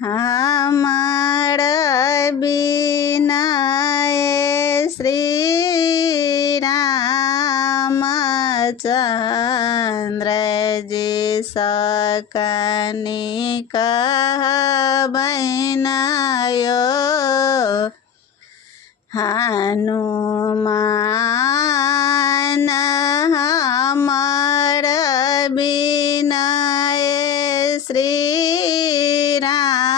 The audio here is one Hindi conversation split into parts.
हमार बिनय श्री रामचंद्र जी सकनि कहबैनयो हनुमान हमार बिनय श्री रामचंद्र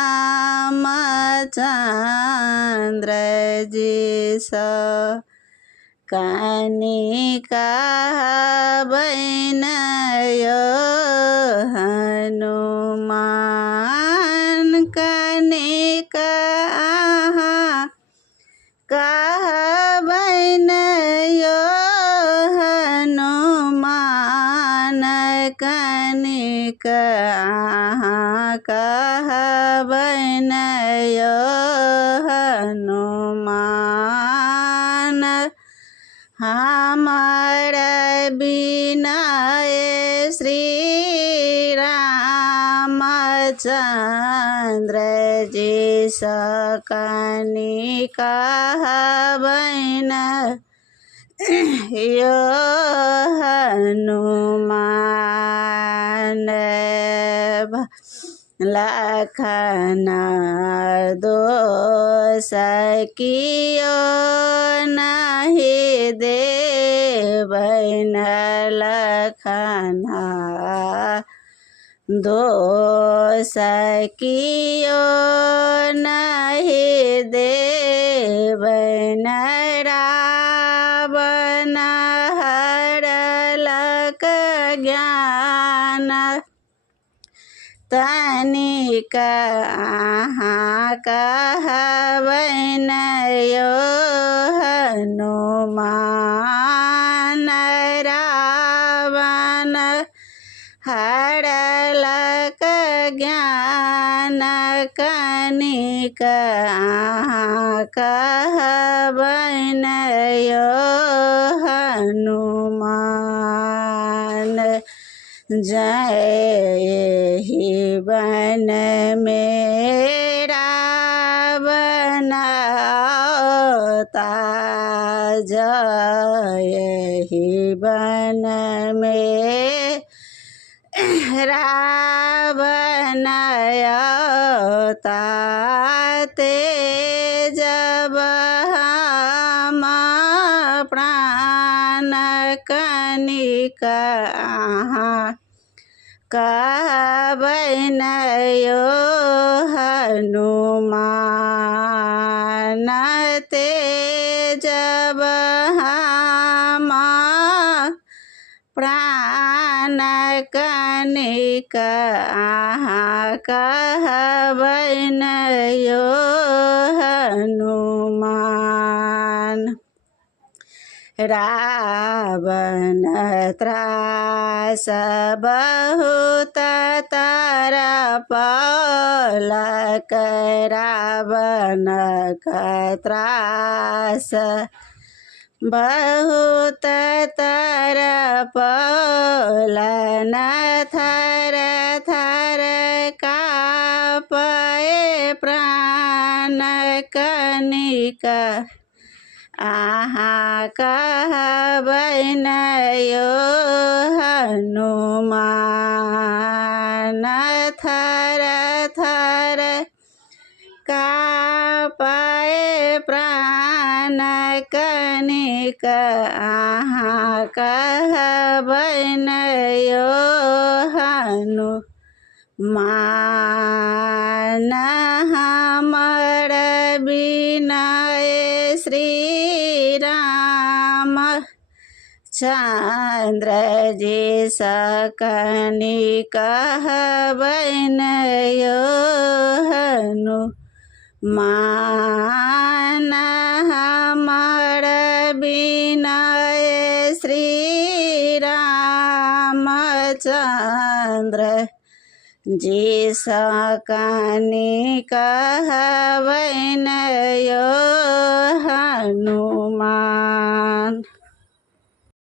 जी सकनि कहबैनयो हनुमान कनिका कहबैनयो हनुमान कनिका कहबैनयो हनुमान हमार बिनय श्री रामचंद्र जी सकनि कहबैनयो हनुमान लखन दोष कियो नहीं देबैन लखन दोष कियो नहीं देबैन रावण हरलक ज्ञान तनिक कहबैनयो हनुमान रावण हरलक ज्ञान कनिक कहबैनयो हनुमान जय वन में रावण आवता जय वन में रावण आवता तेज हम प्राण कनिक कहबैनयो हनुमान तेज हम प्राण कनिक कहबैनयो हनुमान रावण त्रास बहुत तरपलक रावण का त्रास बहुत तरपलन थर थर कापए प्राण कनिक कहबैनयो हनुमान थर थर कापए प्राण कनिक कहबैनयो हनुमान हमर बिनय श्री रामचंद्र जी सकनि कहबैनयो हनुमान हमर बिनय श्री रामचंद्र जी सकनि कहबैनयो हनुमान।